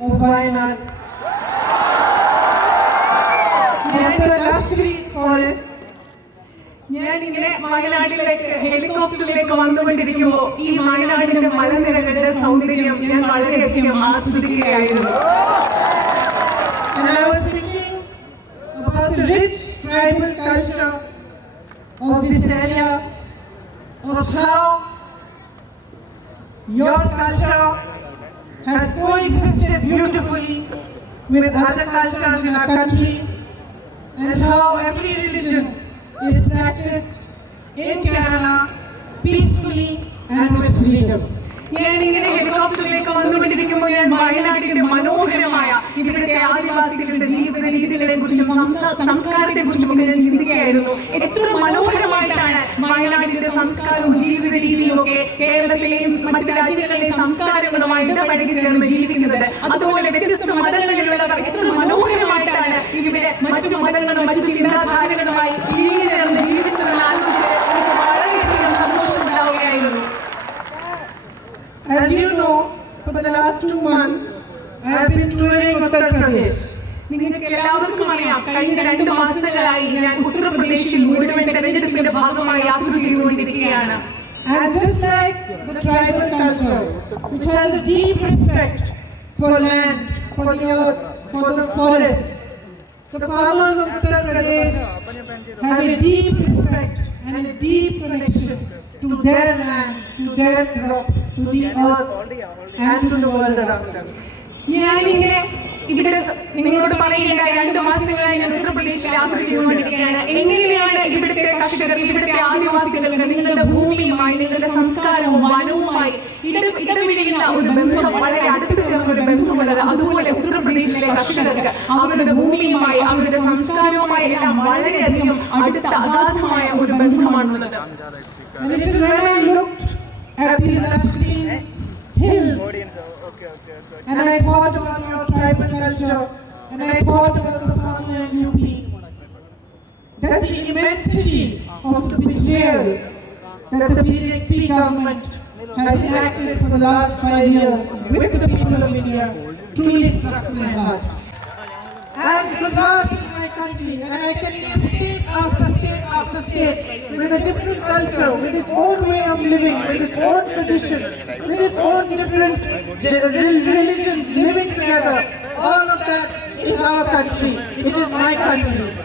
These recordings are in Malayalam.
of Wayanad. And the lush green forests ഞാൻ ഇങ്ങനെ വയനാട്ടിലേക്ക് ഹെലികോപ്റ്ററിലേക്ക് വന്നുകൊണ്ടിരിക്കുമ്പോൾ ഈ വയനാടിന്റെ മലനിരകളുടെ സൗന്ദര്യം ഞാൻ വളരെയധികം ആസ്വദിക്കുകയായിരുന്നു And I was thinking about the rich tribal culture of this area, of how your culture has coexisted beautifully with other cultures in our country, and how every religion is practiced in Kerala peacefully and with freedom. ഞാൻ ഇങ്ങനെ ഹെലികോപ്റ്ററിലേക്ക് വന്നുകൊണ്ടിരിക്കുമ്പോൾ ഞാൻ വയനാടിന്റെ മനോഹരമായ ഇവിടുത്തെ ആദിവാസികളുടെ ജീവിത രീതികളെ കുറിച്ചും സംസ്കാരത്തെ കുറിച്ചും ഒക്കെ ഞാൻ ചിന്തിക്കുകയായിരുന്നു. എത്ര മനോഹരമായിട്ടാണ് വയനാടിന്റെ സംസ്കാരവും ജീവിത രീതിയും ഒക്കെ കേരളത്തിലെയും മറ്റു രാജ്യങ്ങളിലെയും സംസ്കാരങ്ങളുമായി ഇടപഴകി ചേർന്ന് ജീവിക്കുന്നത്. അതുപോലെ വ്യത്യസ്ത മതങ്ങളിലുള്ളവർ എത്ര മനോഹരമായിട്ടാണ് ഇവിടെ മറ്റു മതങ്ങളും മറ്റു ചിന്താധാരകളുമായി Pradesh. നിങ്ങൾക്ക് എല്ലാവർക്കും അറിയാം കഴിഞ്ഞ രണ്ട് മാസങ്ങളായി ഞാൻ ഉത്തർപ്രദേശിൽ മുഴുവൻ തെരഞ്ഞെടുപ്പിന്റെ ഭാഗമായി യാത്ര ചെയ്തുകൊണ്ടിരിക്കുകയാണ് And just like the tribal culture, which has a deep respect for land, for the earth, for the forests, the farmers of Uttar Pradesh have a deep respect and a deep connection to their land, to their crop, to the earth, and to the world around them. ഞാനിങ്ങനെ ഇവിടെ നിങ്ങളോട് പറയുകയുണ്ടായി രണ്ട് മാസങ്ങളായി ഞാൻ ഉത്തർപ്രദേശിൽ യാത്ര ചെയ്തുകൊണ്ടിരിക്കുകയാണ് എങ്ങനെയാണ് ഇവിടുത്തെ കർഷകർ ഇവിടുത്തെ ആദിവാസികൾക്ക് നിങ്ങളുടെ ഭൂമിയുമായി നിങ്ങളുടെ സംസ്കാരവും വനവുമായി ഇട ഇടപിരിയുന്ന ഒരു ബന്ധം വളരെ അടുത്ത് ചേർന്ന ഒരു ബന്ധമുള്ളത് അതുപോലെ ഉത്തർപ്രദേശിലെ കർഷകർക്ക് അവരുടെ ഭൂമിയുമായി അവരുടെ സംസ്കാരവുമായി എല്ലാം വളരെയധികം അടുത്ത അഗാധമായ ഒരു ബന്ധമാണുള്ളത് And green hills and I thought about your tribal culture. And I thought about the farmer in UP that the immensity of the betrayal that the BJP government has enacted for the last five years with the people of India truly struck my heart. And Gujarat is my country, and I can name state after state after state with a different culture, with its own way of living, with its own tradition, with its own different religions living together. All of that is our country. It is my country.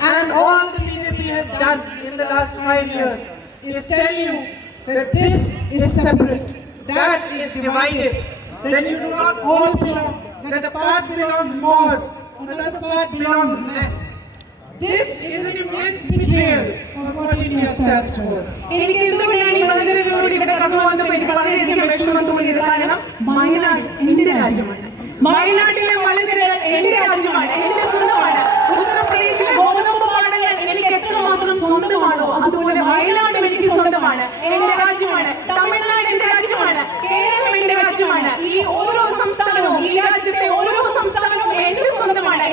And all the BJP has done in the last five years is tell you that this is separate, that is divided, that you do not all belong, that a part belongs more, another part belongs less. This is an immense betrayal of what India stands for. എനിക്ക് എന്തുകൊണ്ടാണ് ഈ മലനിരകളോട് ഇവിടെ കടന്നു വന്നപ്പോൾ എനിക്ക് വളരെയധികം വിഷമം തോന്നിയത് കാരണം വയനാട് എന്റെ രാജ്യമാണ് വയനാട്ടിലെ മലനിരകൾ എന്റെ രാജ്യമാണ് എന്റെ സ്വന്തമാണ് ഉത്തർപ്രദേശിലെ ഗോതമ്പ് പാടങ്ങൾ എനിക്ക് എത്രമാത്രം സ്വന്തമാണോ അതുപോലെ വയനാടും എനിക്ക് സ്വന്തമാണ് എന്റെ രാജ്യമാണ് തമിഴ്നാട് എന്റെ രാജ്യമാണ് കേരളം എന്റെ രാജ്യമാണ് ഈ ഓരോ സംസ്ഥാനവും ഈ രാജ്യത്തെ ഓരോ സംസ്ഥാനവും എന്റെ സ്വന്തമാണ്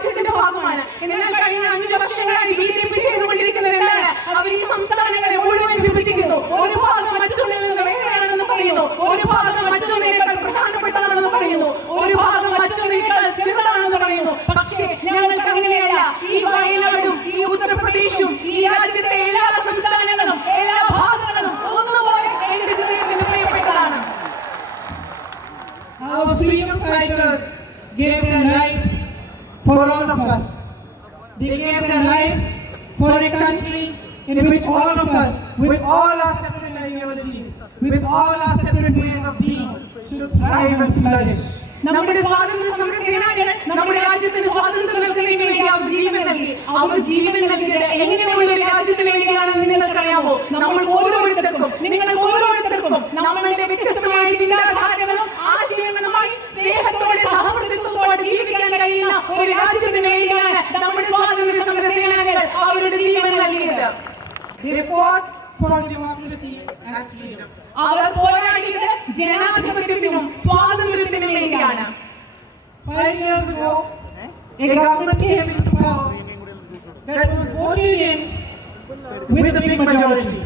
രാജ്യത്തിന്റെ ഭാഗമാണ്. എന്നാൽ കഴിഞ്ഞ അഞ്ചു വർഷങ്ങളായി ബി ജെ പി ചെയ്തുകൊണ്ടിരിക്കുന്നത് എന്താണ്? അവർ ഈ സംസ്ഥാനങ്ങളെ മുഴുവൻ വിഭജിക്കുന്നു. ഒരു ഭാഗം മറ്റൊന്നിൽ നിന്ന് വേറെയാണെന്ന് പറയുന്നു. ഒരു ഭാഗം മറ്റൊന്നിനേക്കാൾ പ്രധാനപ്പെട്ടതാണെന്ന് പറയുന്നു. ഒരു ഭാഗം മറ്റൊന്നിനേക്കാൾ ചെറുതാണെന്ന് പറയുന്നു. പക്ഷേ ഞങ്ങൾക്ക് അങ്ങനെയല്ല. ഈ വയനാടും ഈ ഉത്തർപ്രദേശും ഈ രാജ്യത്തെ എല്ലാ സംസ്ഥാനങ്ങളും എല്ലാ ഭാഗങ്ങളും Our freedom fighters gave their lives for all of us. They gave their lives for a country in which all of us, with all our separate ideologies, with all our separate ways of being, should thrive and flourish. നമ്മുടെ സ്വാതന്ത്ര്യ സമര സേനാനികൾ നമ്മുടെ രാജ്യത്തിന് സ്വാതന്ത്ര്യം നൽകുന്നതിന് വേണ്ടി അവർ ജീവൻ നൽകി അവർ ജീവൻ നൽകിയത് എങ്ങനെയുള്ള ഒരു രാജ്യത്തിന് വേണ്ടിയാണെന്ന് നിങ്ങൾക്കറിയാമോ നമ്മൾ ഓരോരുത്തർക്കും നിങ്ങൾ ഓരോരുത്തർക്കും നമ്മളുടെ വ്യത്യസ്തമായ ചിന്താധാരകളും ഒരു രാജ്യത്തിന് വേണ്ടിയാണ് നമ്മുടെ സ്വാതന്ത്ര്യ സമര സേനാനികൾ അവരുടെ ജീവൻ നൽകിയത്. അവർ പോരാടിയത് ജനാധിപത്യത്തിനും സ്വാതന്ത്ര്യത്തിനും വേണ്ടിയാണ് Five years ago, a government came into power that was voted in with a big majority.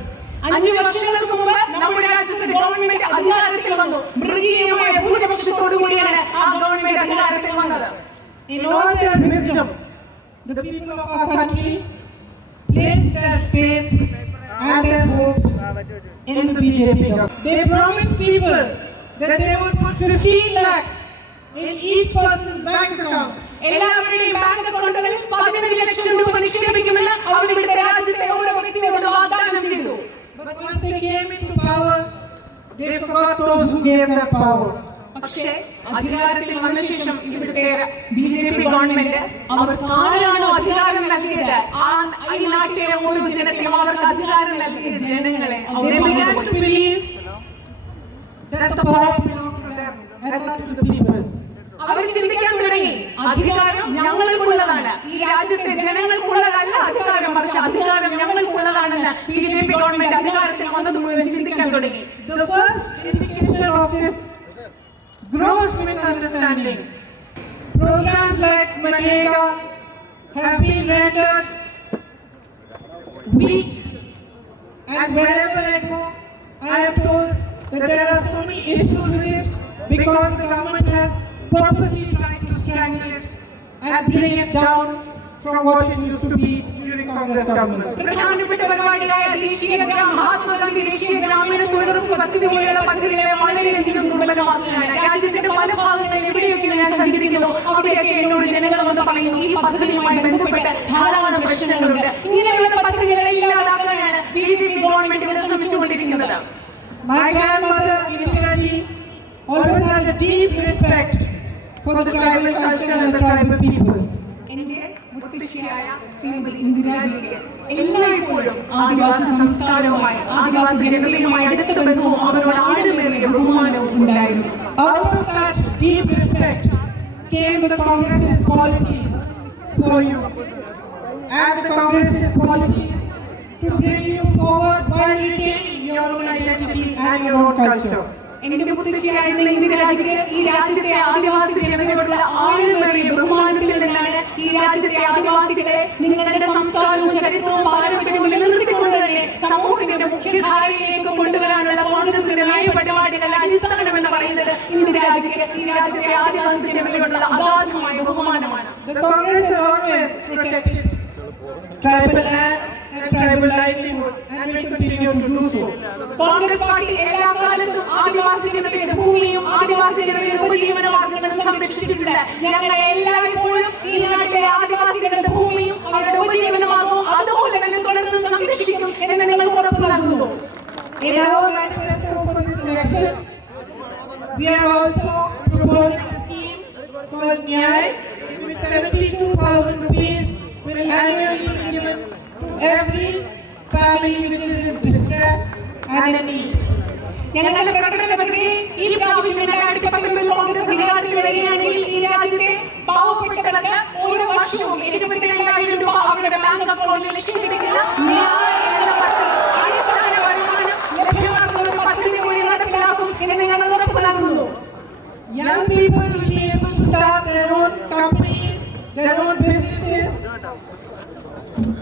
അഞ്ചു വർഷങ്ങൾക്ക് മുമ്പ് നമ്മുടെ രാജ്യത്തെ ഗവൺമെന്റ് അധികാരത്തിൽ വന്നു മൃഗീയമായ ഭൂരിപക്ഷത്തോടു കൂടിയാണ് ആ ഗവൺമെന്റ് അധികാരത്തിൽ വന്നത് In all their wisdom, the people of our country placed their faith and their hopes in the BJP government. They promised people that they would put 15 lakhs in each person's bank account. എല്ലാവരുടെയും ബാങ്ക് അക്കൗണ്ടുകളിൽ പതിനഞ്ച് ലക്ഷം രൂപ നിക്ഷേപിക്കുമെന്ന് അവർ ഇവിടുത്തെ രാജ്യത്തെ ഓരോ വ്യക്തിയോട് വാഗ്ദാനം ചെയ്തു But once they came into power, they forgot those who gave them power. പക്ഷേ അധികാരത്തിൽ വന്ന ശേഷം ഇവിടുത്തെ ബി ജെ പി ഗവൺമെന്റ് അവർക്ക് ആരാണോ അധികാരം നൽകിയത് ആ ഈ നാട്ടിലെ ഓരോ ജനത്തെയും അവർക്ക് അധികാരം നൽകിയ ജനങ്ങളെ അവർ ചിന്തിക്കാൻ തുടങ്ങി അധികാരം ഞങ്ങൾക്കുള്ളതാണ് ഈ രാജ്യത്തെ ജനങ്ങൾക്കുള്ളതല്ല അധികാരം മറിച്ച് അധികാരം ഞങ്ങൾക്കുള്ളതാണെന്ന് ബി ജെ പി ഗവൺമെന്റ് അധികാരത്തിൽ വന്നത് മുഴുവൻ ചിന്തിക്കാൻ തുടങ്ങി The first indication of this gross misunderstanding. Programs like Manrega have been rendered weak, and wherever I go, I am told that there are so many issues with it because the government has purposely tried to strangle it and bring it down from what it used to be during Congress government. പ്രധാനപ്പെട്ട പരിപാടിയായ ദേശീയ ഗ്രാമ മഹാത്മാഗാന്ധി ദേശീയ ഗ്രാമീണ തൊഴിലുറപ്പ് പദ്ധതി പോലെയുള്ള പദ്ധതികളെ വളരെയധികം ദുർബലമാക്കുകയാണ് രാജ്യത്തിന്റെ പല ഭാഗങ്ങളിൽ എവിടെയൊക്കെ ഞാൻ സഞ്ചരിക്കുന്നു അവിടെയൊക്കെ എന്നോട് ജനങ്ങൾ വന്ന് പറയുന്നു ഈ പദ്ധതിയുമായി ബന്ധപ്പെട്ട് ധാരാളം പ്രശ്നങ്ങളുണ്ട് ഇങ്ങനെയുള്ള പദ്ധതികളെ ഇല്ലാതാക്കാനാണ് ബി ജെ പി ഗവൺമെന്റ് ഇവിടെ ശ്രമിച്ചുകൊണ്ടിരിക്കുന്നത് My grandmother, Indiraji, always had a deep respect for the tribal culture and the tribal people. എന്റെ മുത്തശ്ശിയായ ശ്രീമതി ഇന്ദിരാജിക്ക് എല്ലായ്പ്പോഴും ആദിവാസി സംസ്കാരവുമായി ആദിവാസി ജനതയുമായി അടുത്ത ബന്ധവും അവരോട് ആഴമേറിയ ബഹുമാനവും ഉണ്ടായിരുന്നു Out of that deep respect came the Congress's policies for you and the Congress's policies to bring you forward while retaining your own identity and your own culture. എന്റെ മുത്തശ്ശിയായിരുന്ന രാജ്യത്തെ ഈ രാജ്യത്തെ ആദിവാസി ജനതയോടുള്ള ബഹുമാനത്തിൽ നിന്നാണ് ഈ രാജ്യത്തെ ആദിവാസികളെ നിങ്ങളുടെ സംസ്കാരവും ചരിത്രവും പാരമ്പര്യവും നിലനിർത്തിക്കൊണ്ട് സമൂഹത്തിന്റെ മുഖ്യധാരയിലേക്ക് കൊണ്ടുവരാനുള്ള കോൺഗ്രസിന്റെ നയപരിപാടികളുടെ അടിസ്ഥാനം എന്ന് പറയുന്നത് രാജ്യത്തെ ഈ രാജ്യത്തെ ആദിവാസി ജനതയോടുള്ള അഗാധമായ ബഹുമാനമാണ്. The Congress always protected tribal land. and tribal livelihood and will continue to do so. Congress party എല്ലാ കാലത്തും ആദിവാസി ജനതയുടെ ഭൂമിയും ആദിവാസി ജനതയുടെ ഉപജീവന മാർഗങ്ങളും സംരക്ഷിച്ചിട്ടുണ്ട് ഞങ്ങൾ എല്ലായ്പ്പോഴും ഈ നാട്ടിലെ ആദിവാസികളുടെ ഭൂമിയും അവരുടെ ഉപജീവന മാർഗവും അതുപോലെ തന്നെ തുടർന്ന് സംരക്ഷിക്കും എന്ന് നിങ്ങൾക്ക് ഉറപ്പ് നൽകുന്നു we are also proposing a scheme called Nyay, in which 72,000 rupees will annually be given every family which is in distress and in need. ഞങ്ങളുടെ പ്രകടന പത്രികയിൽ ഈ പ്രാവശ്യം രണ്ടായിരത്തി പത്തൊമ്പതിൽ കോൺഗ്രസ് അധികാരത്തിൽ വരികയാണെങ്കിൽ ഈ രാജ്യത്തെ പാവപ്പെട്ടവർക്ക് ഓരോ വർഷവും ഇരുപത്തിരണ്ടായിരം രൂപ അവരുടെ ബാങ്ക് അക്കൗണ്ടിൽ നിക്ഷേപിക്കുന്ന അടിസ്ഥാന വരുമാനം ലഭ്യമാക്കുന്ന ഒരു പദ്ധതി കൂടി നടപ്പിലാക്കും എന്ന് ഞങ്ങൾ ഉറപ്പ് നൽകുന്നു Young people will be able to start their own companies, their own businesses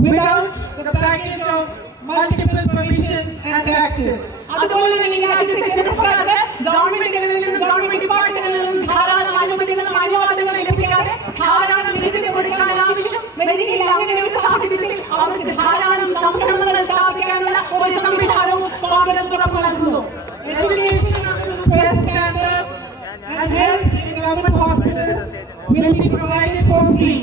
without the baggage of multiple permissions and taxes. അതുപോലെ തന്നെ ഈ രാജ്യത്തെ ചെറുപ്പക്കാർക്ക് ഗവൺമെന്റിൽ നിന്നും ഗവൺമെന്റ് ഡിപ്പാർട്ട്മെന്റിൽ നിന്നും ധാരാളം അനുമതികളും അനുവാദങ്ങളും ലഭിക്കാതെ ധാരാളം നികുതി കൊടുക്കാൻ ആവശ്യം വരികയില്ല അങ്ങനെ ഒരു സാഹചര്യത്തിൽ അവർക്ക് ധാരാളം സംരംഭങ്ങൾ സ്ഥാപിക്കാനുള്ള ഒരു സംവിധാനവും കോൺഗ്രസ് ഉറപ്പ് നൽകുന്നു Education up to the best standard and health in government hospitals will be provided for free.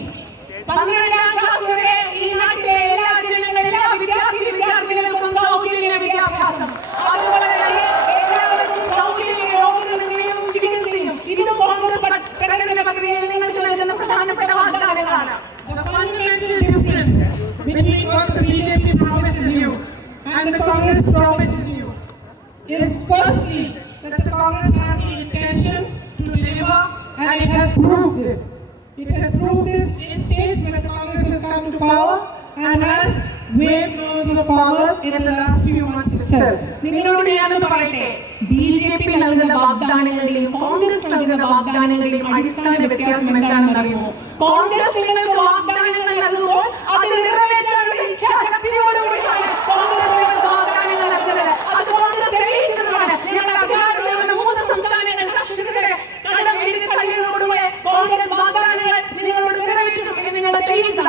Congress promises you is firstly that the Congress has the intention to deliver and it has proved this. It has proved this in states where the Congress has come to power and has waived loans of farmers in the last few months itself. നിങ്ങളോട് ഞാനൊന്ന് പറയട്ടെ ബി ജെ പി നൽകുന്ന വാഗ്ദാനങ്ങളുടെയും കോൺഗ്രസ് നൽകുന്ന വാഗ്ദാനങ്ങളുടെയും അടിസ്ഥാന വ്യത്യാസം എന്താണെന്ന് അറിയുമോ കോൺഗ്രസ് നിങ്ങൾക്ക് വാഗ്ദാനങ്ങൾ നൽകുമ്പോൾ അത് നിറവേറ്റാനുള്ള ഇച്ഛാശക്തിയോടുകൂടിയാണ് കോൺഗ്രസ് ഞങ്ങൾ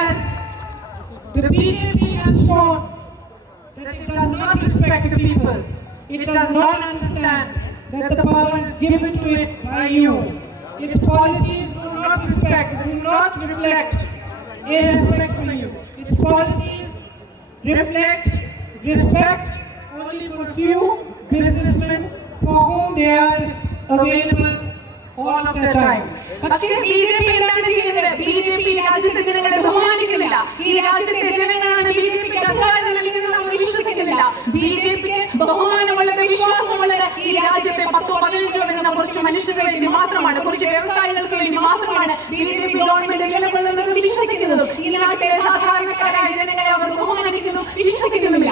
BJP has shown that it does not respect the people. It does not understand that the power is given to it by you. Its policies do not respect, do not reflect a respect for you. Its policies reflect respect only for few businessmen for whom they are available all of the time പക്ഷേ ബി ജെ പി എന്താണ് ചെയ്യുന്നത് ബി ജെ പി രാജ്യത്തെ ജനങ്ങളെ ബഹുമാനിക്കുന്നില്ല. ഈ രാജ്യത്തെ ജനങ്ങളാണ് ബി ജെ പിക്ക് അധികാരം വിശ്വസിക്കുന്നില്ല. ബി ജെ പിക്ക് ബഹുമാനമുള്ളത് വിശ്വാസമുള്ളത് ഈ രാജ്യത്തെ പത്തോ പതിനഞ്ചോ എന്ന കുറച്ച് മനുഷ്യർക്ക് വേണ്ടി മാത്രമാണ്. കുറച്ച് വ്യവസായികൾക്ക് വേണ്ടി മാത്രമാണ് ബി ജെ പി ഗവൺമെന്റ് നിലകൊള്ളുന്നത് വിശ്വസിക്കുന്നതും. ഈ നാട്ടിലെ സാധാരണക്കാരായ ജനങ്ങളെ അവർ ബഹുമാനിക്കുന്നു വിശ്വസിക്കുന്നുമില്ല.